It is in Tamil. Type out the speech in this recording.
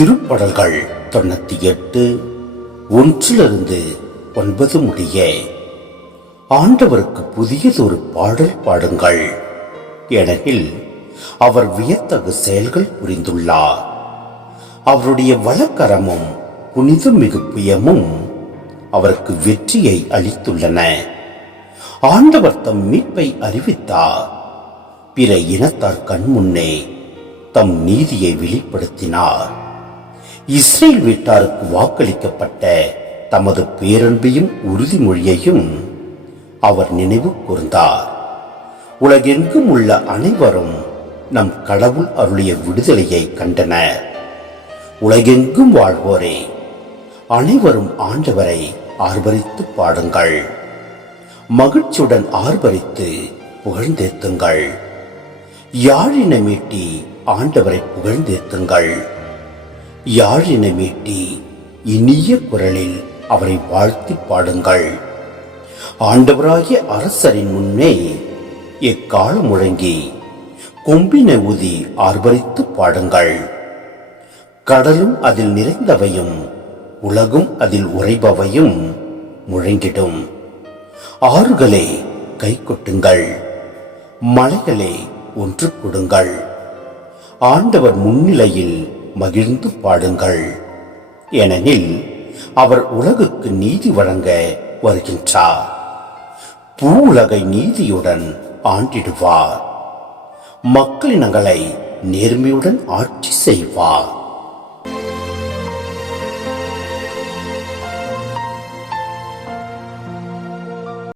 திருப்பாடல்கள் 98 1-9 முடிய. ஆண்டவருக்கு புதியதொரு பாடல் பாடுங்கள், ஏனெனில் அவர் வியத்தகு செயல்கள் புரிந்துள்ளார். அவருடைய வலக்கரமும் புனித மிகு புயமும் அவருக்கு வெற்றியை அளித்துள்ளன. ஆண்டவர் தம் மீட்பை அறிவித்தார். பிற இனத்தார் கண்முன்னே தம் நீதியை வெளிப்படுத்தினார். இஸ்ரேல் வீட்டாருக்கு வாக்களிக்கப்பட்ட தமது பேரன்பையும் உறுதிமொழியையும் அவர் நினைவு கூர்ந்தார். உலகெங்கும் உள்ள அனைவரும் நம் கடவுள் அருளிய விடுதலையை கண்டனர். உலகெங்கும் வாழ்வோரே, அனைவரும் ஆண்டவரை ஆர்ப்பரித்து பாடுங்கள். மகிழ்ச்சியுடன் ஆர்ப்பரித்து புகழ்ந்தேத்துங்கள். யாழின மீட்டி ஆண்டவரை புகழ்ந்தேத்துங்கள். யாழின மீட்டி இனிய குரலில் அவரை வாழ்த்தி பாடுங்கள். ஆண்டவராகிய அரசரின் முன்னே எக்காலம் முழங்கி கொம்பின ஊதி ஆர்ப்பரித்து பாடுங்கள். கடலும் அதில் நிறைந்தவையும் உலகும் அதில் உறைபவையும் முழங்கிடும். ஆறுகளே கை கொட்டுங்கள், மலைகளே ஒன்று கொடுங்கள். ஆண்டவர் முன்னிலையில் மகிழ்ந்து பாடுங்கள், ஏனெனில் அவர் உலகுக்கு நீதி வழங்க வருகின்றார். பூ உலகை நீதியுடன் ஆண்டிடுவார். மக்களினங்களை நேர்மையுடன் ஆட்சி செய்வார்.